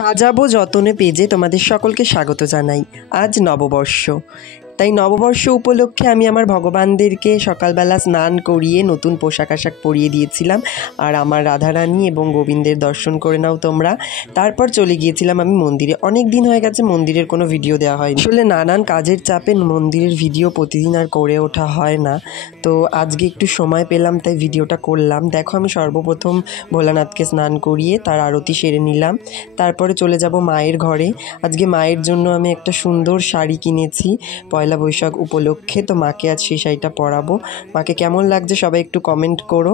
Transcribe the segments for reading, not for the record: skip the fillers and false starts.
সাজাবো যতনে পেজে তোমাদের সকলকে স্বাগত জানাই। আজ নববর্ষ, তাই নববর্ষ উপলক্ষে আমি আমার ভগবানদেরকে সকালবেলা স্নান করিয়ে নতুন পোশাক আশাক পরিয়ে দিয়েছিলাম। আর আমার রাধারানী এবং গোবিন্দের দর্শন করে নাও তোমরা। তারপর চলে গিয়েছিলাম আমি মন্দিরে। অনেক দিন হয়ে গেছে মন্দিরের কোনো ভিডিও দেওয়া হয়নি, আসলে নানান কাজের চাপে মন্দিরের ভিডিও প্রতিদিন আর করে ওঠা হয় না। তো আজকে একটু সময় পেলাম তাই ভিডিওটা করলাম। দেখো, আমি সর্বপ্রথম ভোলানাথকে স্নান করিয়ে তার আরতি সেরে নিলাম। তারপরে চলে যাব মায়ের ঘরে। আজকে মায়ের জন্য আমি একটা সুন্দর শাড়ি কিনেছি পয়লা বৈশাখ উপলক্ষে, তো মাকে আজ সেই শাড়িটা পরাবো। মাকে কেমন লাগছে সবাই একটু কমেন্ট করো।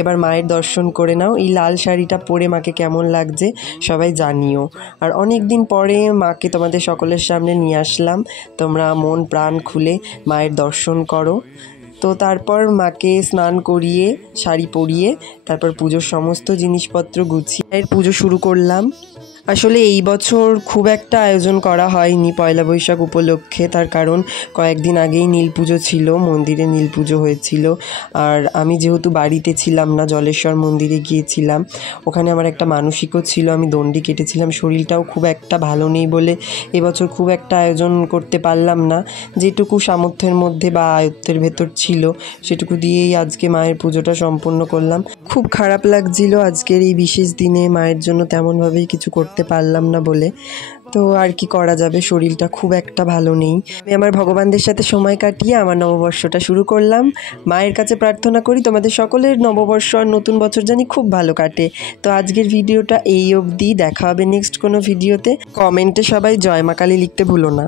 এবার মায়ের দর্শন করে নাও। এই লাল শাড়িটা পরে মাকে কেমন লাগছে সবাই জানিও। আর অনেক দিন পরে মাকে তোমাদের সকলের সামনে নিয়ে আসলাম। তোমরা মন প্রাণ খুলে মায়ের দর্শন করো। তো তারপর মাকে স্নান করিয়ে শাড়ি পরিয়ে তারপর পুজোর সমস্ত জিনিসপত্র গুছিয়ে মায়ের পুজো শুরু করলাম। আসলে এই বছর খুব একটা আয়োজন করা হয়নি পয়লা বৈশাখ উপলক্ষে, তার কারণ কয়েকদিন আগেই নীল পুজো ছিল, মন্দিরে নীল পুজো হয়েছিল। আর আমি যেহেতু বাড়িতে ছিলাম না, জলেশ্বর মন্দিরে গিয়েছিলাম, ওখানে আমার একটা মানসিকও ছিল, আমি দণ্ডি কেটেছিলাম। শরীরটাও খুব একটা ভালো নেই বলে এবছর খুব একটা আয়োজন করতে পারলাম না। যেটুকু সামর্থ্যের মধ্যে বা আয়ত্তের ভেতর ছিল সেটুকু দিয়েই আজকে মায়ের পুজোটা সম্পন্ন করলাম। খুব খারাপ লাগছিল আজকের এই বিশেষ দিনে মায়ের জন্য তেমনভাবেই কিছু করতে পারলাম না বলে। তো আর কি করা যাবে, শরীরটা খুব একটা ভালো নেই। আমি আমার ভগবানদের সাথে সময় কাটিয়ে আমার নববর্ষটা শুরু করলাম। মায়ের কাছে প্রার্থনা করি তোমাদের সকলের নববর্ষ আর নতুন বছর জানি খুব ভালো কাটে। তো আজকের ভিডিওটা এই অবধি, দেখা হবে নেক্সট কোনো ভিডিওতে। কমেন্টে সবাই জয় মা কালী লিখতে ভুলো না।